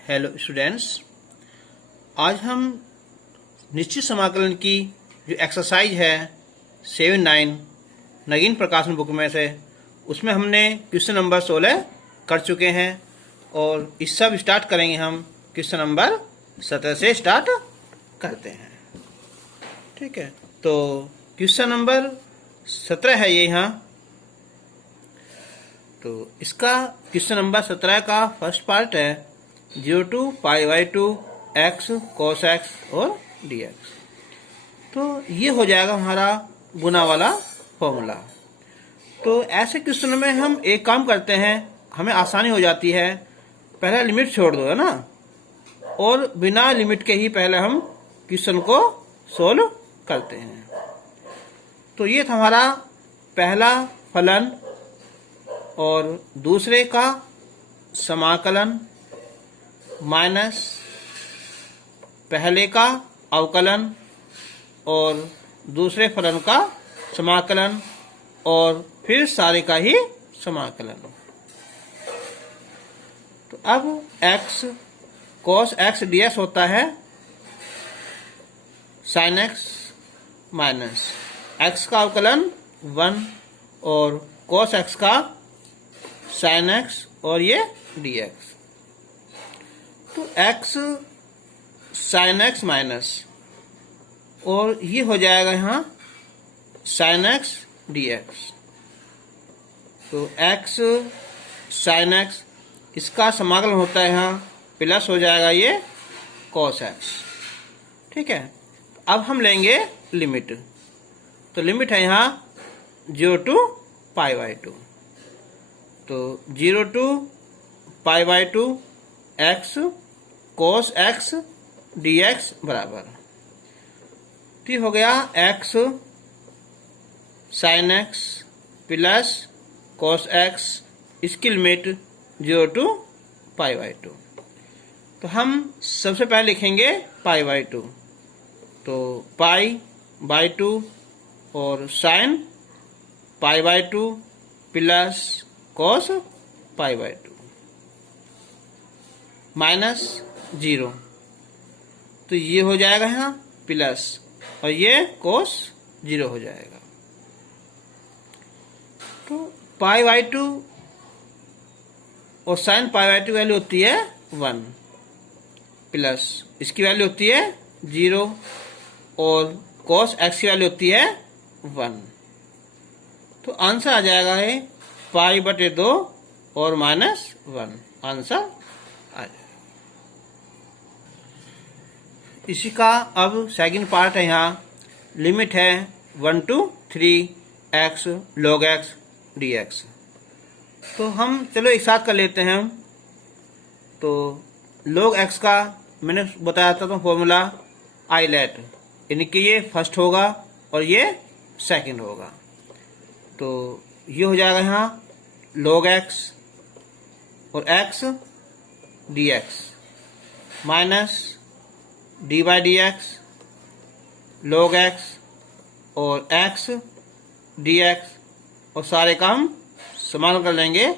Hello students, आज हम निश्चित समाकलन की जो एक्सरसाइज है 7-9 नगीन प्रकाशन बुक में से उसमें हमने क्वेश्चन नंबर 16 कर चुके हैं और इस सब स्टार्ट करेंगे। हम क्वेश्चन नंबर 17 से स्टार्ट करते हैं। ठीक है, तो क्वेश्चन नंबर 17 है ये यहाँ। तो इसका क्वेश्चन नंबर 17 का फर्स्ट पार्ट है 0 to π/2 x cos x और dx। तो ये हो जाएगा हमारा गुना वाला फॉर्मूला। तो ऐसे क्वेश्चन में हम एक काम करते हैं, हमें आसानी हो जाती है। पहले लिमिट छोड़ दो, है ना, और बिना लिमिट के ही पहले हम क्वेश्चन को सोल्व करते हैं। तो ये था हमारा पहला फलन और दूसरे का समाकलन माइनस पहले का अवकलन और दूसरे फलन का समाकलन और फिर सारे का ही समाकलन। तो अब x cos x ds होता है sin x माइनस x का अवकलन 1 और cos x का sin x और ये dx। तो x sin x माइनस और ये हो जाएगा यहाँ sin x dx। तो x sin x इसका समाकलन होता है यहाँ प्लस हो जाएगा ये cos x। ठीक है, अब हम लेंगे लिमिट। तो लिमिट है यहाँ 0 to π/2। तो 0 to π/2 x cos x dx बराबर, ठीक हो गया x sin x plus cos x, इसकी लिमिट 0 to π/2। तो हम सबसे पहले लिखेंगे π/2। तो π/2 और sin π/2 प्लस cos π/2 माइनस 0। तो ये हो जाएगा यहाँ प्लस और ये cos 0 हो जाएगा। तो π/2 और sin π/2 वैल्यू होती है 1 प्लस इसकी वैल्यू होती है 0 और cos x की वैल्यू होती है 1। तो आंसर आ जाएगा है π/2 और -1 आंसर आ जाएगा। इसी का अब सेकंड पार्ट है, यहाँ लिमिट है 1 to 3 x log x dx। तो हम चलो एक साथ कर लेते हैं। तो log x का मैंने बताया था तो फॉर्मूला आइलेट, यानी कि ये फर्स्ट होगा और ये सेकंड होगा। तो ये हो जाएगा यहाँ log x और x dx minus d/dx log x और x dx और सारे का हम समाकलन कर लेंगे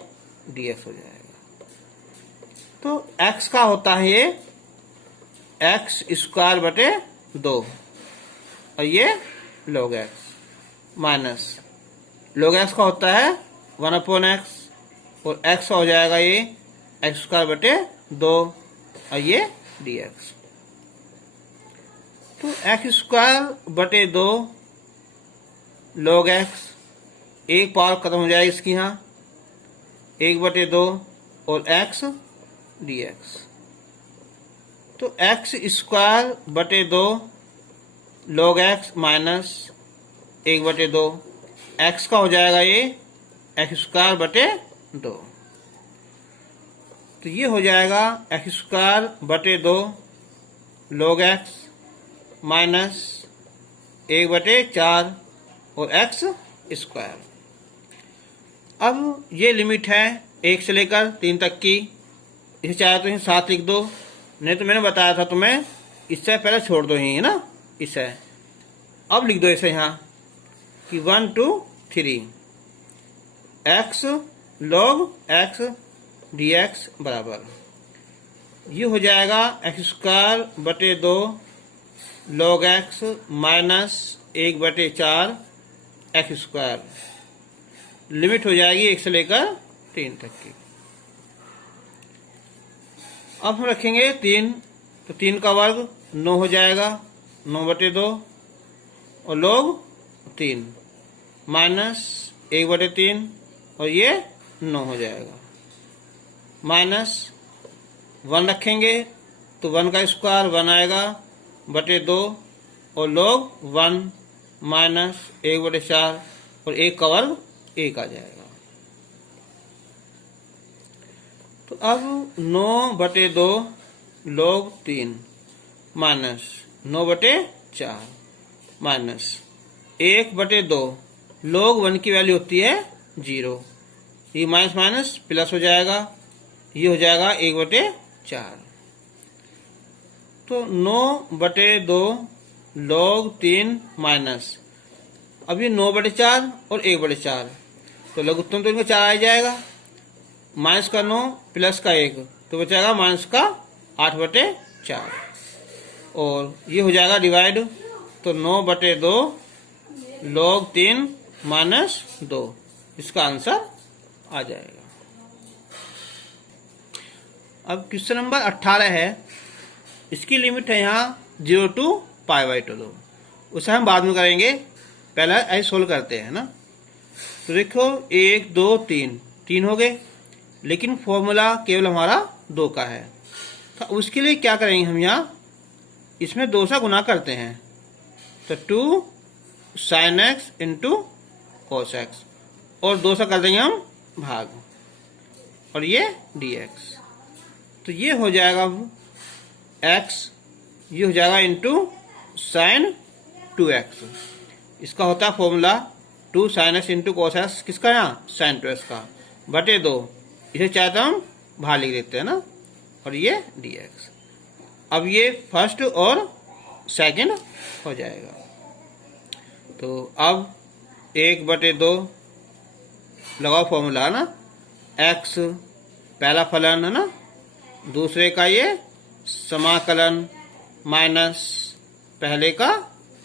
dx हो जाएगा। तो x का होता है ये x²/2 और ये log x minus log x का होता है 1/x और x हो जाएगा ये x²/2 और ये dx। तो x²/2 log x एक पावर खत्म हो जाएगी इसकी, यहाँ 1/2 और x dx। तो x²/2 log x minus 1/2 x का हो जाएगा ये x²/2। तो ये हो जाएगा x²/2 log x माइनस 1/4 और x²। अब ये लिमिट है 1 से लेकर 3 तक की। इसे चाहे तो 7 लिख दो, नहीं तो मैंने बताया था तुम्हें इससे पहले छोड़ दो ही, है ना। इसे अब लिख दो इसे यहाँ कि 1 to 3 x log x dx बराबर ये हो जाएगा एक्स स्क्वायर बटे 2 log x minus 1/4 x square. Limit हो जाएगी 1 से लेकर 3 तक की। अब हम रखेंगे 3, तो 3 का वर्ग 9 हो जाएगा, 9/2 और log 3 माइनस 1/3 और ये 9 हो जाएगा। माइनस 1 रखेंगे तो 1 का स्क्वायर 1 आएगा बटे 2 और log 1 माइनस 1/4 और 1 का वर्ग 1 आ जाएगा। तो अब 9/2 log 3 माइनस 9/4 माइनस 1/2 log 1 की वैल्यू होती है 0। ये माइनस माइनस प्लस हो जाएगा, ये हो जाएगा 1/4। तो 9/2 log 3 माइनस, अब ये 9/4 और 1/4, तो लघुत्तम तो इनका 4 आ जाएगा। माइनस का 9 प्लस का 1 तो बचाएगा माइनस का 8/4 और ये हो जाएगा डिवाइड, तो 9/2 log 3 माइनस 2 इसका आंसर आ जाएगा। अब क्वेश्चन नंबर 18 है। इसकी लिमिट है यहाँ 0 to π/2। उसे हम बाद में करेंगे, पहले ऐसे सोल्व करते हैं ना। तो देखो 1 2 3 हो गए, लेकिन फॉर्मूला केवल हमारा 2 का है। तो उसके लिए क्या करेंगे हम यहाँ, इसमें 2 से गुना करते हैं, तो 2 sin x into cos x और 2 से कर देंगे हम भाग और ये dx। तो ये हो जाएगा x, ये हो जाएगा इंटू sin 2x। इसका होता है formula 2 sin x into cos x, किसका यहाँ sin 2x का, बटे 2, इसे चाहे तो हम बाहर लिख देते हैं ना, और ये dx। अब ये फर्स्ट और सेकंड हो जाएगा। तो अब 1/2 लगाओ फॉर्मूला ना, x पहला फलन है ना, दूसरे का ये समाकलन माइनस पहले का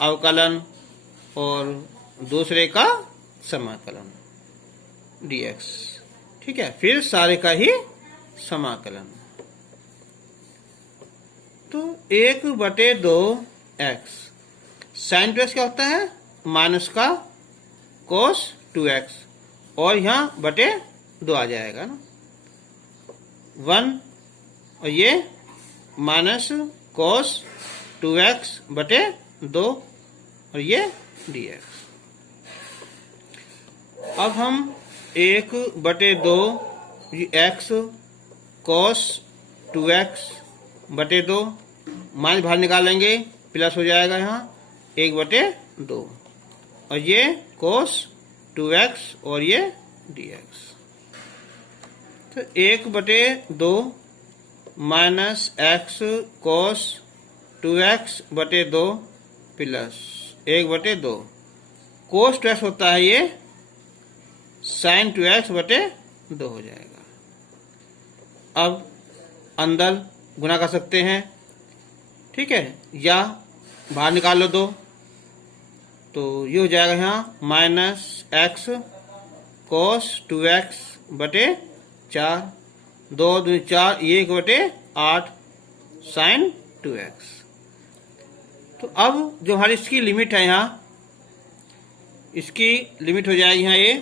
अवकलन और दूसरे का समाकलन dx। ठीक है, फिर सारे का ही समाकलन। तो 1/2 x sin 2x क्या होता है, माइनस का cos 2x और यहाँ बटे 2 आ जाएगा ना, 1 और ये माइनस cos 2x बटे 2 और ये dx। अब हम 1/2 x cos 2x बटे 2 माइनस बाहर निकालेंगे, प्लस हो जाएगा यहाँ 1/2 और ये cos 2x और ये dx। तो 1/2 माइनस x cos 2x बटे 2 प्लस 1/2 cos 2x होता है ये sin 2x बटे 2 हो जाएगा। अब अंदर गुना कर सकते हैं, ठीक है, या बाहर निकाल लो 2, तो ये हो जाएगा यहाँ माइनस x cos 2x बटे 4, 2 दूनी 4, 1/8 sin 2x। तो अब जो हमारी इसकी लिमिट है यहाँ, इसकी लिमिट हो जाएगी यहाँ ये,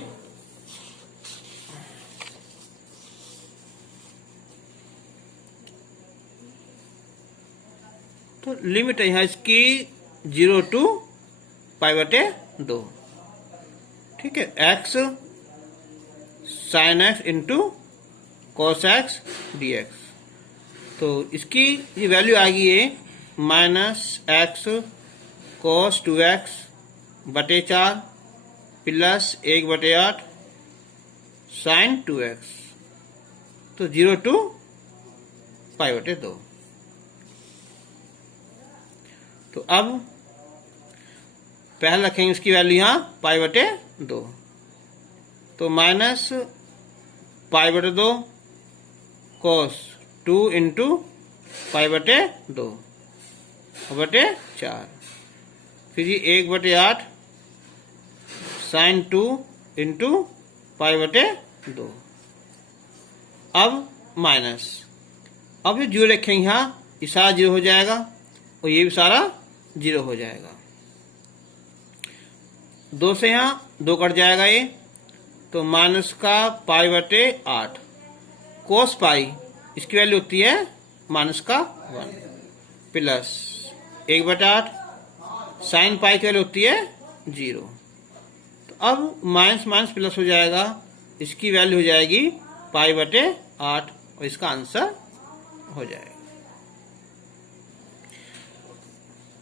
तो लिमिट है यहाँ इसकी 0 to π/2। ठीक है, x sin x into cos x dx। तो इसकी ये वैल्यू आएगी ये माइनस x cos 2x बटे 4 प्लस 1/8 sin 2x, तो 0 to π/2। तो अब पहले रखेंगे इसकी वैल्यू यहाँ π/2, तो माइनस π/2 cos 2 इंटू पाई बटे 2 बटे 4, फिर ये 1/8 साइन 2 इंटू पाई बटे 2। अब माइनस, अब ये 0 रखेंगे यहाँ, ये सारा 0 हो जाएगा और ये भी सारा 0 हो जाएगा। 2 से यहाँ 2 कट जाएगा ये, तो माइनस का पाई बटे 8 कोस पाई, इसकी वैल्यू होती है माइनस का 1 प्लस 1/8 साइन पाई की वैल्यू होती है 0। तो अब माइनस माइनस प्लस हो जाएगा, इसकी वैल्यू हो जाएगी पाई बटे 8 और इसका आंसर हो जाएगा।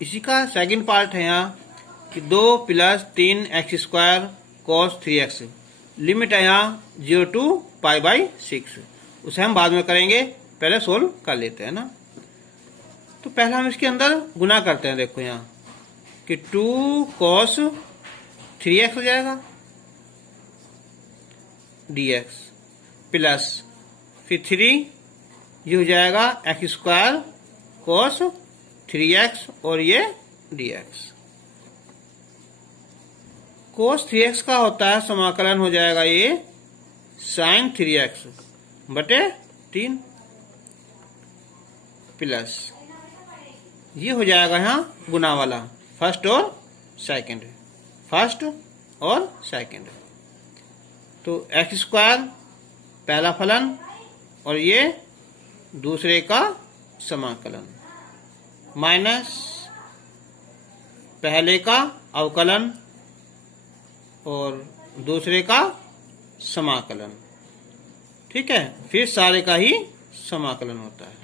इसी का सेकंड पार्ट है यहाँ कि 2 + 3x² cos 3x, लिमिट है यहाँ 0 to π/6, उसे हम बाद में करेंगे, पहले सोल्व कर लेते हैं ना। तो पहले हम इसके अंदर गुना करते हैं, देखो यहाँ कि 2 cos 3x हो जाएगा dx प्लस फिर 3 ये हो जाएगा x² cos 3x और ये dx। cos 3x का होता है समाकलन हो जाएगा ये sin 3x बटे 3 प्लस ये हो जाएगा यहाँ गुना वाला फर्स्ट और सेकंड। तो x² पहला फलन और ये दूसरे का समाकलन माइनस पहले का अवकलन और दूसरे का समाकलन, ठीक है, फिर सारे का ही समाकलन होता है।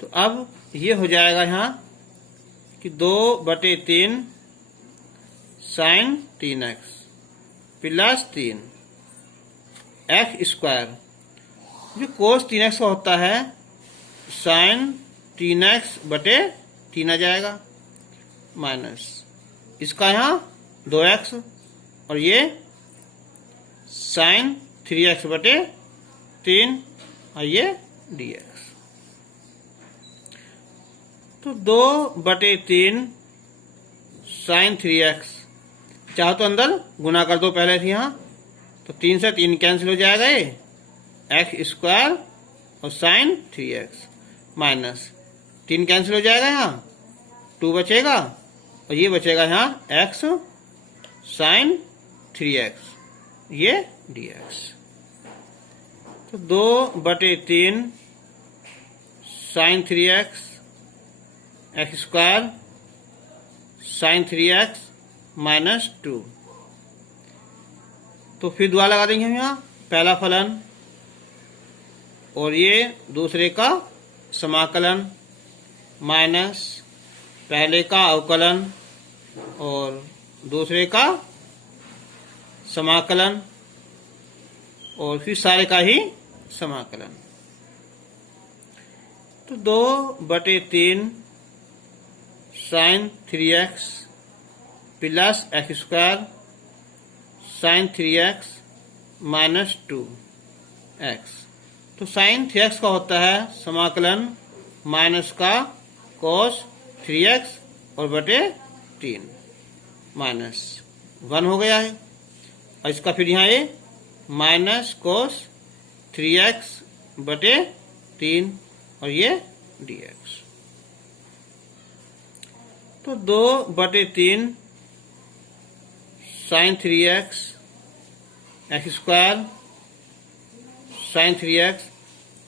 तो अब ये हो जाएगा यहाँ कि 2/3 sin 3x प्लस 3 x², जो cos 3x का होता है sin 3x बटे 3 आ जाएगा, माइनस इसका यहाँ 2x और ये sin 3x बटे 3 और ये dx। तो 2/3 sin 3x, चाहो तो अंदर गुना कर दो पहले से यहाँ, तो 3 से 3 कैंसिल हो जाएगा ये x² और sin 3x माइनस 3 कैंसिल हो जाएगा, यहाँ 2 बचेगा और ये बचेगा यहाँ x sin 3x ये dx। तो 2/3 sin 3x x² sin 3x minus 2। तो फिर दुआ लगा देंगे हम यहाँ पहला फलन और ये दूसरे का समाकलन माइनस पहले का अवकलन और दूसरे का समाकलन और फिर सारे का ही समाकलन। तो 2/3 sin 3x plus x² sin 3x minus 2x। तो sin 3x का होता है समाकलन माइनस का cos 3x और बटे 3 माइनस 1 हो गया है, और इसका फिर यहाँ ये माइनस cos 3x बटे 3 और ये dx। तो 2/3 sin 3x x² sin 3x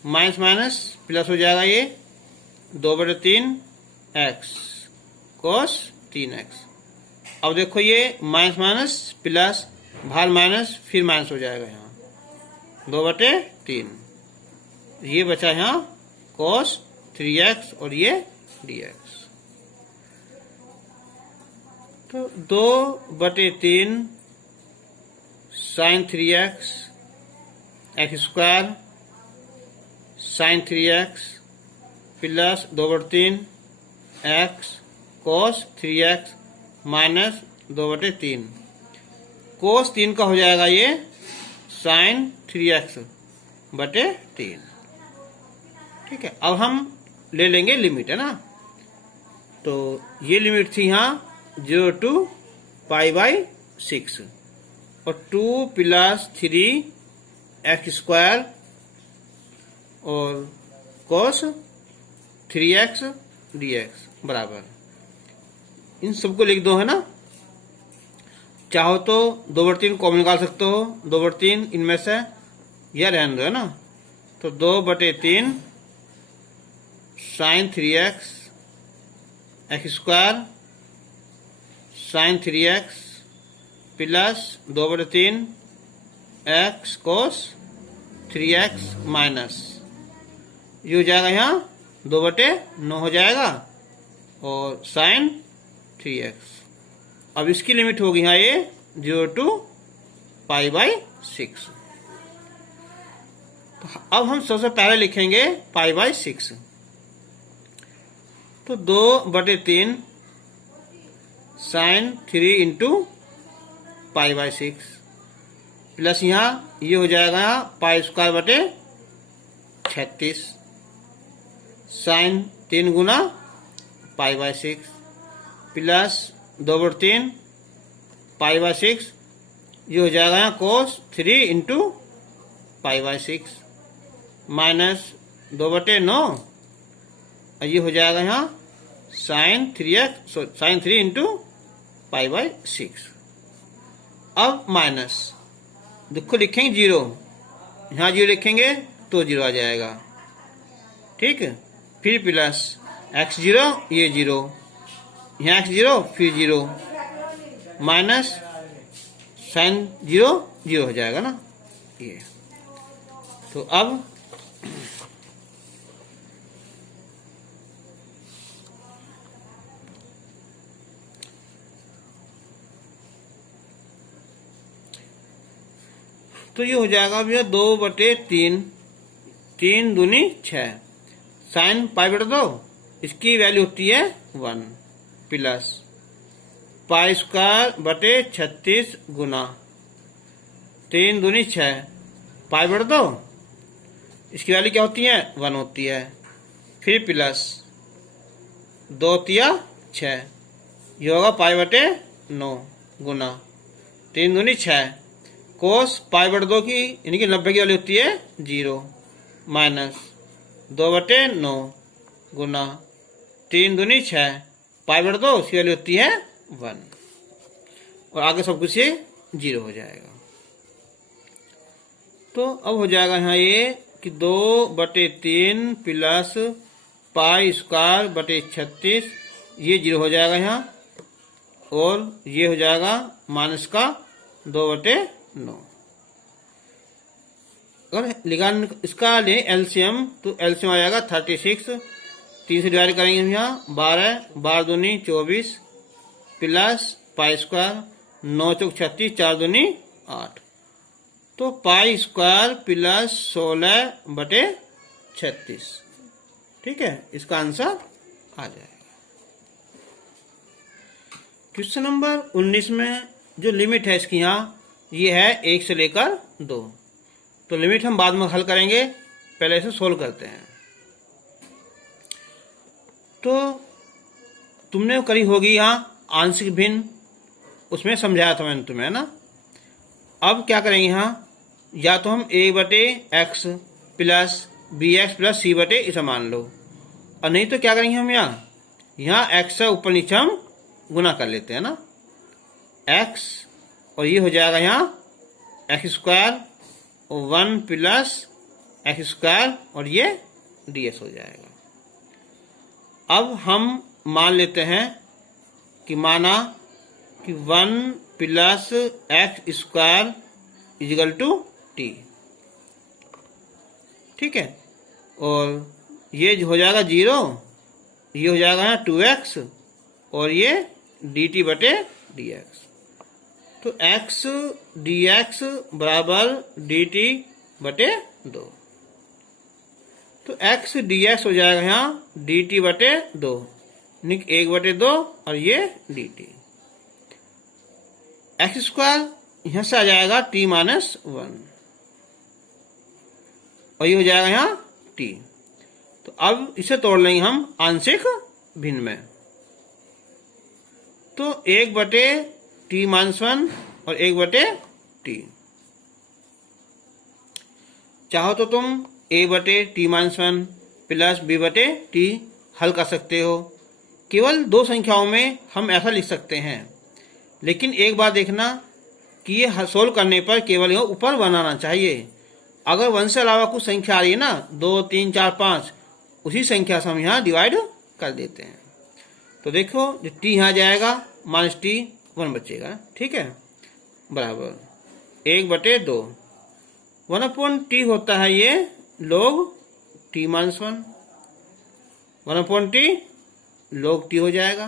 minus minus plus हो जाएगा ये 2/3 x cos 3x। अब देखो ये माइनस माइनस प्लस भार माइनस फिर माइनस हो जाएगा, यहाँ 2/3 ये बचा यहाँ cos 3x और ये dx। तो 2/3 sin 3x x² sin 3x plus 2/3 x cos 3x minus 2/3 cos 3 का हो जाएगा ये sin 3x बटे 3। ठीक है, अब हम ले लेंगे लिमिट, है ना। तो ये लिमिट थी यहाँ 0 to π/6 और 2 + 3x² और cos 3x dx बराबर, इन सबको लिख दो, है ना। चाहो तो 2/3 कॉमन निकाल सकते हो, 2/3 इनमें से, या रहने दो, है ना। तो 2/3 sin 3x x² sin 3x plus 2/3 x cos 3x minus, ये हो जाएगा यहाँ 2/9 हो जाएगा और sin 3x। अब इसकी लिमिट होगी यहाँ ये 0 to π/6। तो अब हम सबसे पहले लिखेंगे π/6। तो 2/3 sin 3 इंटू π/6 प्लस यहाँ ये हो जाएगा π² 36 sin 3 गुना π/6 प्लस 2/3 π/6, ये हो जाएगा यहाँ cos 3 इंटू π/6 माइनस 2/9, और ये हो जाएगा यहाँ sin 3 इंटू π/6। अब माइनस, देखो लिखेंगे 0, यहाँ 0 लिखेंगे तो 0 आ जाएगा, ठीक है। फिर प्लस x0, ये 0, यहाँ x0 फिर 0 माइनस sin 0 0 हो जाएगा ना ये। तो अब तो ये हो जाएगा भैया 2/3, 3 दूनी 6 साइन π/2, इसकी वैल्यू होती है 1 प्लस π² 36 गुना 3 दूनी 6 π/2, इसकी वैल्यू क्या होती है 1 होती है। फिर प्लस 2 तिया 6, ये होगा π/9 गुना 3 दूनी 6 कोस π/2 की यानी कि 90 की वैल्यू होती है 0 माइनस 2/9 गुना 3 दूनी 6 π/2, उसकी वैल्यू होती है 1 और आगे सब कुछ ये 0 हो जाएगा। तो अब हो जाएगा यहाँ ये कि 2/3 प्लस π² 36, ये 0 हो जाएगा यहाँ और ये हो जाएगा माइनस का 2/9। अगर निकाल इसका ले एलसीएम तो एलसीएम आ जाएगा 36, 3 से डिवाइड करेंगे हम यहाँ 12, 12 दूनी 24 प्लस π² 9 चौक 36, 4 दूनी 8, तो π² प्लस 16/36, ठीक है, इसका आंसर आ जाएगा। क्वेश्चन नंबर 19 में जो लिमिट है इसकी यहाँ ये है 1 से लेकर 2, तो लिमिट हम बाद में हल करेंगे, पहले इसे सोल्व करते हैं। तो तुमने करी होगी यहाँ आंशिक भिन्न, उसमें समझाया था मैंने तुम्हें, है ना। अब क्या करेंगे यहाँ, या तो हम a/x plus bx plus c/ इसे मान लो, और नहीं तो क्या करेंगे हम यहाँ x से ऊपर नीचे हम गुना कर लेते हैं ना, x और ये हो जाएगा यहाँ x² और 1 प्लस x² और ये ds हो जाएगा। अब हम मान लेते हैं कि माना कि 1 plus x² is equal to t, ठीक है, और ये हो जाएगा 0, ये हो जाएगा यहाँ 2x और ये dt/dx, तो x dx बराबर dt/2, तो x dx हो जाएगा यहाँ dt/2, 1/2 और ये dt, x² यहाँ से आ जाएगा t-1 और ये हो जाएगा यहाँ t, तो अब इसे तोड़ लेंगे हम आंशिक भिन्न में। तो 1/t-1 और 1/t। चाहो तो तुम a/t-1 प्लस b/t हल कर सकते हो। केवल दो संख्याओं में हम ऐसा लिख सकते हैं, लेकिन एक बात देखना कि ये सोल्व करने पर केवल यह ऊपर बनाना चाहिए। अगर 1 से अलावा कुछ संख्या आ रही है ना, 2, 3, 4, 5, उसी संख्या से हम यहाँ डिवाइड कर देते हैं। तो देखो t यहाँ जाएगा, -t 1 बचेगा, ठीक है, बराबर 1/2। 1/t होता है ये log t-1, 1/t log t हो जाएगा।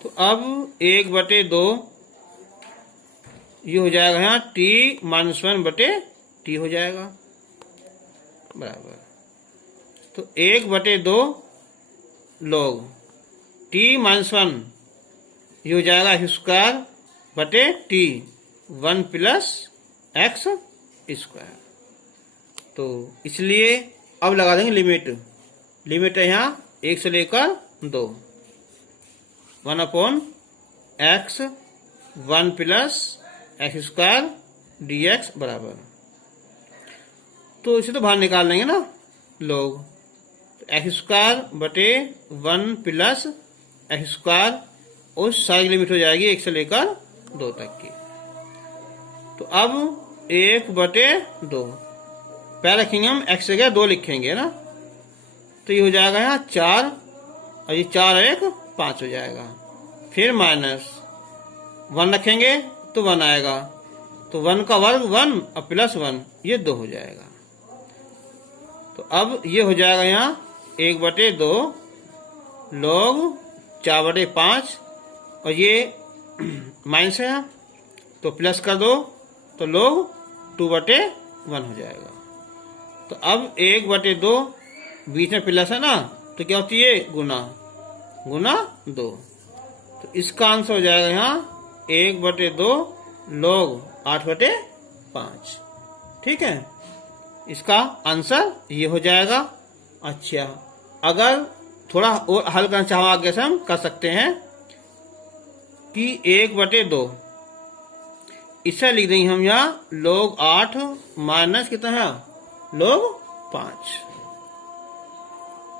तो अब 1/2 ये हो जाएगा यहाँ t-1/t हो जाएगा, बराबर। तो 1/2 log t-1 ये हो जाएगा x² 1 प्लस x²। तो इसलिए अब लगा देंगे लिमिट है यहाँ 1 से लेकर 2, 1/x 1 प्लस x² dx बराबर। तो इसे तो बाहर निकाल लेंगे ना लोग, x² 1 प्लस x², उस सारी लिमिट हो जाएगी 1 से लेकर 2 तक की। तो अब 1/2 पहले रखेंगे हम, x से 2 लिखेंगे ना, तो ये हो जाएगा यहाँ 4, और ये 4 और 1 5 हो जाएगा। फिर माइनस 1 रखेंगे तो 1 आएगा, तो 1 का वर्ग 1 और प्लस 1 ये 2 हो जाएगा। तो अब ये हो जाएगा यहाँ 1/2 log 4/5, और ये माइनस है तो प्लस कर दो, तो log 2/1 हो जाएगा। तो अब 1/2 बीच में प्लस है ना, तो क्या होती है गुना 2। तो इसका आंसर हो जाएगा यहाँ 1/2 log 8/5, ठीक है। इसका आंसर ये हो जाएगा। अच्छा, अगर थोड़ा और हल करना चाहो आगे से हम कर सकते हैं कि 1/2 इसे लिख देंगे हम यहाँ log 8 माइनस कितना है log 5।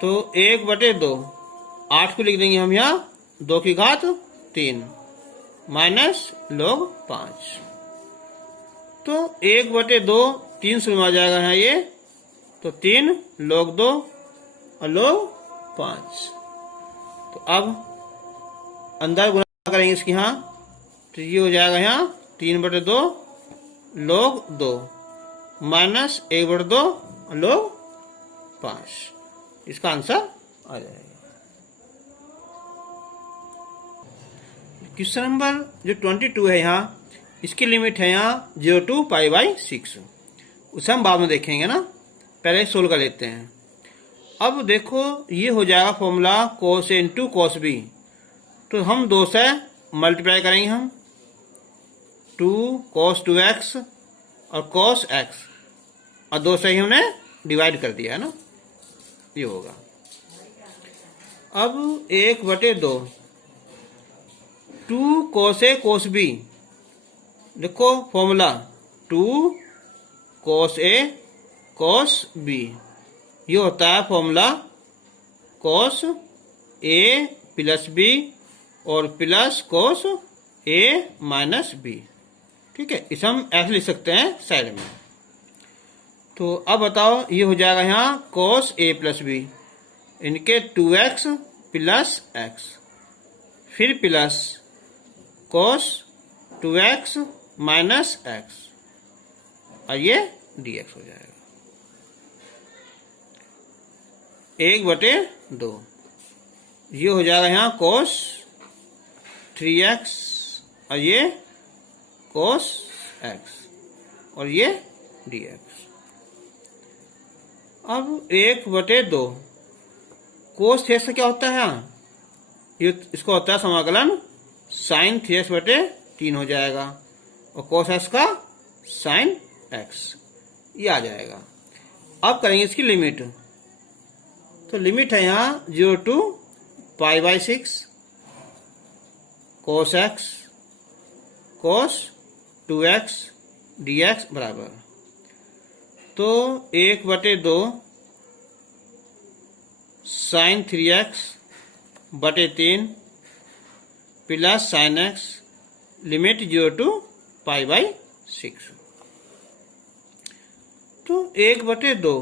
तो 1/2 8 को लिख देंगे हम यहाँ 2 की घात 3 माइनस log 5। तो 1/2 3 से आ जाएगा यहाँ ये, तो 3 log 2 और log 5। तो अब अंदर गुणा करेंगे इसकी यहाँ, तो ये हो जाएगा यहाँ 3/2 log 2 माइनस 1/2 log 5। इसका आंसर आ जाएगा। क्वेश्चन नंबर जो 22 है यहाँ, इसकी लिमिट है यहाँ 0 to π/6। उसे हम बाद में देखेंगे ना, पहले सोल्व कर लेते हैं। अब देखो ये हो जाएगा formula cos A × cos B। तो हम 2 से मल्टीप्लाई करेंगे हम, 2 cos 2x और cos x, और 2 से ही हमने डिवाइड कर दिया है ना, ये होगा। अब 1/2 2 cos A cos B, देखो formula 2 cos A cos B, ये होता है formula cos A plus B और plus cos A minus B, ठीक है। इसे हम ऐसे लिख सकते हैं साइड में। तो अब बताओ, ये हो जाएगा यहाँ cos A प्लस B, इनके 2x प्लस x, फिर plus cos 2x minus x, और ये dx हो जाएगा 1/2। ये हो जाएगा यहाँ cos 3x और ये cos x, और ये dx। अब 1/2 cos 3x से क्या होता है यहाँ, ये इसको होता है समाकलन sin 3x/3 हो जाएगा, और cos x का sin x, ये आ जाएगा। अब करेंगे इसकी लिमिट। तो लिमिट है यहाँ 0 to π/6 cos x cos 2x dx बराबर, तो 1/2 sin 3x बटे 3 plus sin x limit 0 to π/6। तो 1/2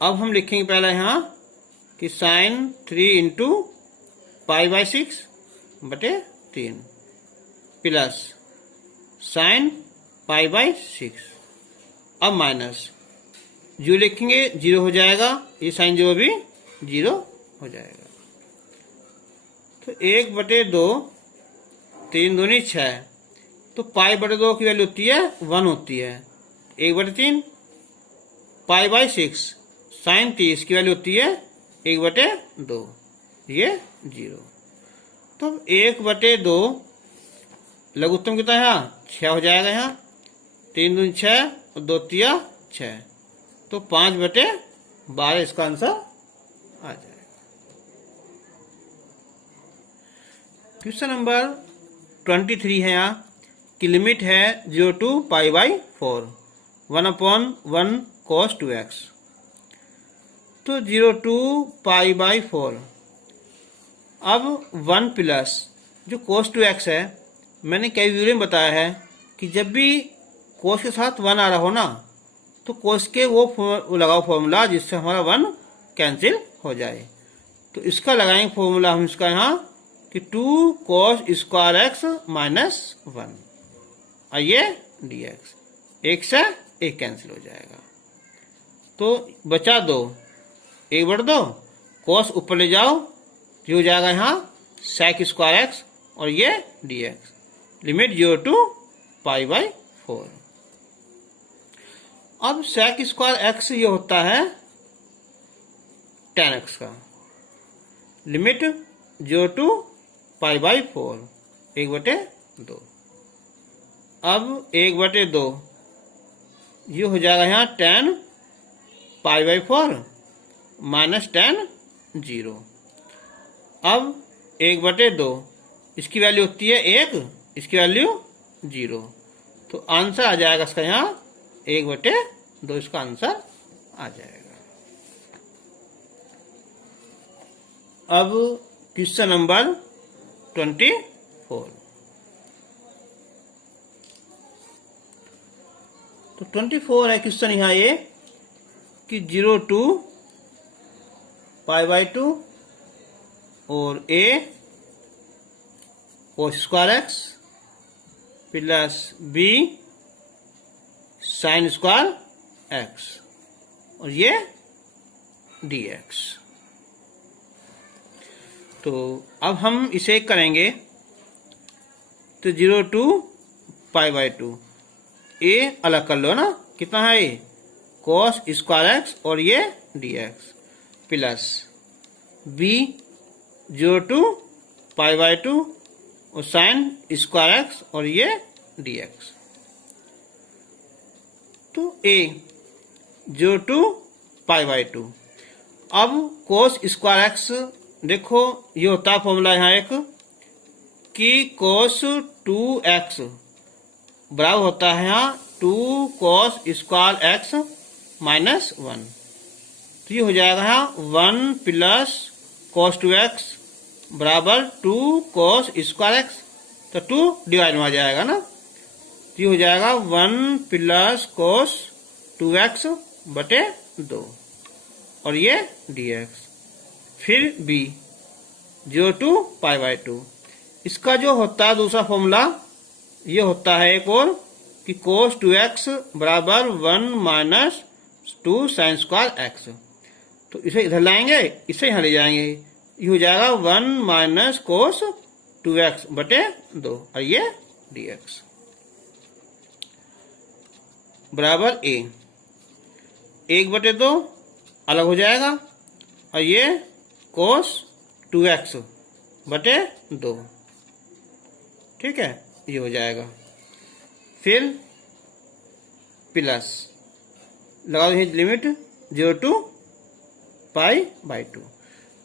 अब हम लिखेंगे पहले यहाँ कि sin 3 इंटू π/6 बटे 3 प्लस sin π/6, अब माइनस जो लिखेंगे 0 हो जाएगा, ये साइन जो भी 0 हो जाएगा। तो 1/2 3 दूनी 6, तो π/2 की वैल्यू होती है 1 होती है, 1/3 π/6 साइन 30 की वैल्यू होती है 1/2, ये 0। तो 1/2 लघुत्तम कितना है यहाँ 6 हो जाएगा, यहाँ 3 दूनी 6 और 2 तिया 6, तो 5/12 इसका आंसर आ जाएगा। क्वेश्चन नंबर 23 है यहाँ की लिमिट है 0 to π/4 1/1 cos 2x। तो 0 to π/4, अब 1 प्लस जो cos 2x है, मैंने कई वीडियो में बताया है कि जब भी cos के साथ 1 आ रहा हो ना, तो cos के वो लगाओ फॉर्मूला जिससे हमारा 1 कैंसिल हो जाए। तो इसका लगाएंगे फॉर्मूला हम इसका यहाँ कि 2 cos स्क्वायर x माइनस 1 और ये dx, 1 से 1 कैंसिल हो जाएगा। तो बचा 2, 1/2 cos ऊपर ले जाओ, जो हो जाएगा यहाँ sec स्क्वायर x और ये dx, लिमिट 0 to π/4। अब sec स्क्वायर x ये होता है tan x का, लिमिट 0 to π/4 1/2। अब 1/2 ये हो जाएगा यहाँ tan π/4 माइनस tan 0। अब 1/2 इसकी वैल्यू होती है 1, इसकी वैल्यू 0, तो आंसर आ जाएगा इसका यहाँ 1/2 इसका आंसर आ जाएगा। अब क्वेश्चन नंबर 24। तो 24 है क्वेश्चन यहाँ ये कि 0 to π/2 और a cos square x plus b sine square x और ये dx। तो अब हम इसे करेंगे, तो 0 to π/2 a अलग कर लो ना, कितना है ये cos स्क्वायर x और ये dx प्लस b 0 to π/2 और साइन स्क्वायर x और ये dx। तो a 0 to π/2, अब cos स्क्वायर x देखो ये होता है फॉर्मूला यहाँ एक कि cos 2x बराबर होता है यहाँ 2 cos स्क्वायर x माइनस 1, तो ये हो जाएगा यहाँ 1 प्लस cos 2x बराबर 2 cos स्क्वायर x, तो 2 डिवाइड में आ जाएगा ना, तो ये हो जाएगा 1 प्लस cos 2x बटे 2 और ये dx। फिर b 0 to π/2, इसका जो होता है दूसरा फॉर्मूला ये होता है एक और कि cos 2x बराबर 1 माइनस 2 साइन स्क्वायर x, तो इसे इधर लाएंगे, इसे यहाँ ले जाएंगे, ये हो जाएगा 1 माइनस cos 2x बटे 2 और ये dx बराबर a, 1/2 अलग हो जाएगा और ये cos 2x बटे 2, ठीक है, ये हो जाएगा। फिर प्लस लगा दो लिमिट 0 to π/2।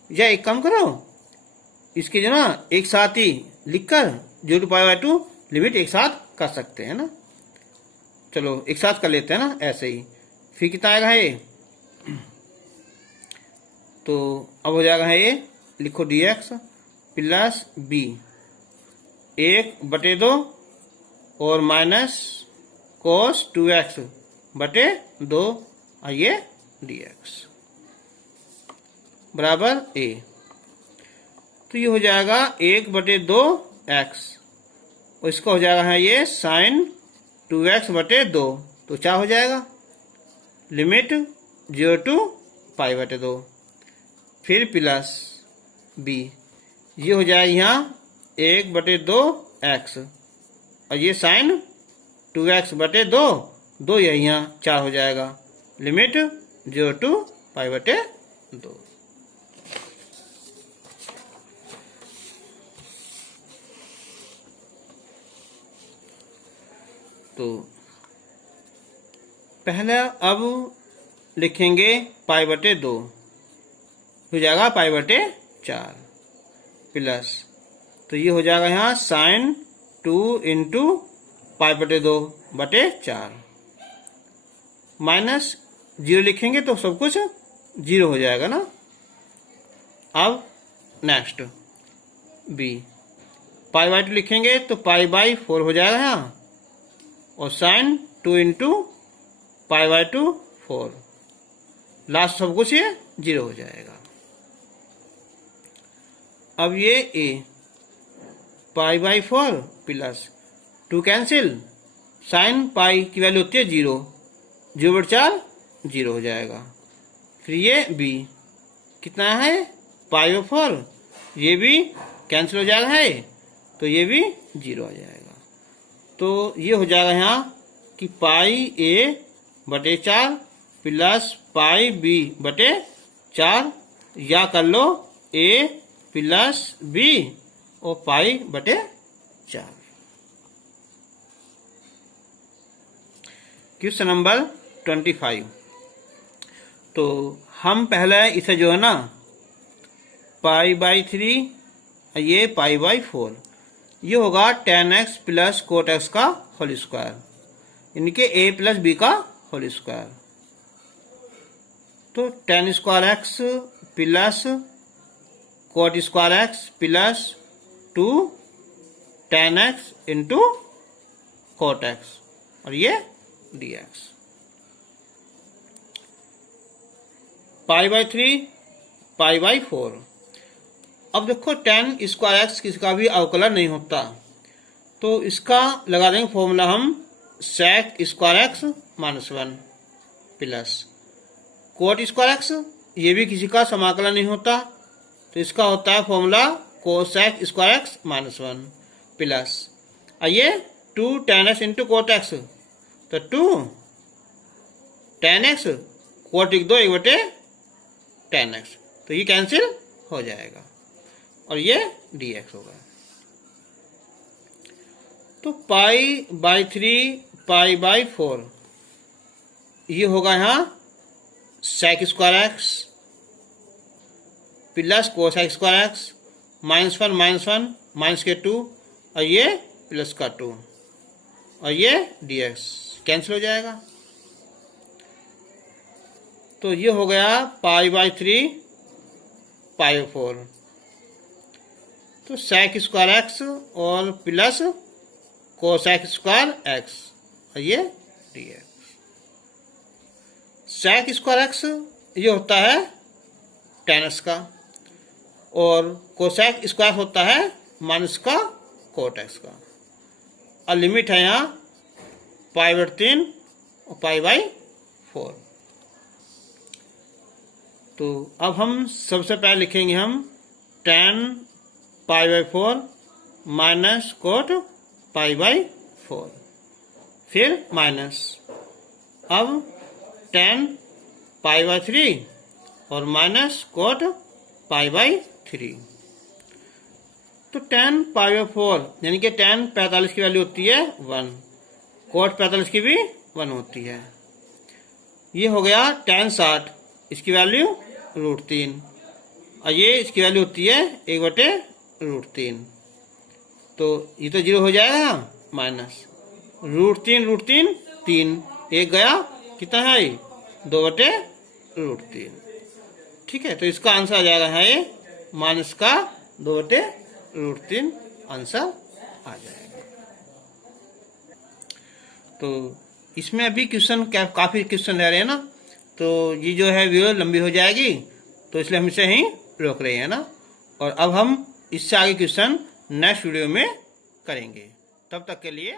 या एक काम करो, इसके जो ना एक साथ ही लिखकर 0 to π/2 लिमिट एक साथ कर सकते हैं ना। चलो एक साथ कर लेते हैं ना ऐसे ही। फिर कितना आएगा ये, तो अब हो जाएगा ये, लिखो dx प्लस b 1/2 और माइनस cos 2x/2 आइए dx बराबर a। तो ये हो जाएगा 1/2x और इसका हो जाएगा है ये sin 2x/2। तो क्या हो जाएगा, लिमिट 0 to π/2 फिर प्लस b, ये हो जाएगा यहाँ 1/2x और ये sin 2x/2, 2 ये यहाँ 4 हो जाएगा, लिमिट 0 to π/2। तो पहले अब लिखेंगे π/2, हो जाएगा π/4 प्लस, तो ये हो जाएगा यहाँ sin 2 into π/2/4 माइनस 0 लिखेंगे तो सब कुछ 0 हो जाएगा ना। अब नेक्स्ट b, π/2 लिखेंगे तो π/4 हो जाएगा यहाँ और sin 2 into π/2 4, लास्ट सब कुछ ये 0 हो जाएगा। अब ये a π/4 प्लस 2 कैंसिल, sin पाई की वैल्यू होती है 0, 0/4 0 हो जाएगा। फिर ये b कितना है π/4, ये भी कैंसिल हो जाएगा है, तो ये भी 0 आ जाएगा। तो ये हो जाएगा यहाँ कि πa/4 प्लस πb/4, या कर लो a प्लस b और π/4। Question number 25। तो हम पहले इसे जो है ना π/3, ये π/4, ये होगा tan x plus cot x का होल स्क्वायर, इनके a प्लस b का होल स्क्वायर। तो tan square x plus cot square x plus 2 tan x into cot x और ये dx। π/3 π/4। अब देखो tan स्क्वायर x किसका भी अवकलन नहीं होता, तो इसका लगा देंगे फॉर्मूला हम sec square x -1 plus cot square x, ये भी किसी का समाकलन नहीं होता, तो इसका होता है formula cosec square x -1 plus ये 2 tan x into cot x, तो 2 tan x cot 2 1/tan x, तो ये कैंसिल हो जाएगा और ये dx होगा। तो π/3 π/4 ये होगा यहाँ sec square x plus cosec square x -1 minus के 2 और ये प्लस का 2 और ये dx कैंसिल हो जाएगा। तो ये हो गया π/3 π/4, तो sec स्क्वायर x और प्लस cosec स्क्वायर x और ये dx। sec स्क्वायर x ये होता है tan x का और cosec स्क्वायर होता है माइनस का cot x का, और लिमिट है यहाँ π/3 और π/4। तो अब हम सबसे पहले लिखेंगे हम tan π/4 माइनस cot π/4, फिर माइनस, अब tan π/3 और माइनस cot π/3। तो tan π/4 यानी कि tan 45 की वैल्यू होती है 1, cot 45 की भी 1 होती है। ये हो गया tan 60, इसकी वैल्यू √3, और ये इसकी वैल्यू होती है 1/√3। तो ये तो 0 हो जाएगा, माइनस √3 3, एक गया, कितना है 2/√3। ठीक है, तो इसका आंसर आ जाएगा है ये माइनस का 2/√3 आंसर आ जाएगा। तो इसमें अभी क्वेश्चन काफ़ी क्वेश्चन रह रहे हैं ना, तो ये जो है वीडियो लंबी हो जाएगी, तो इसलिए हम इसे ही रोक रहे हैं ना। और अब हम इससे आगे क्वेश्चन नेक्स्ट वीडियो में करेंगे। तब तक के लिए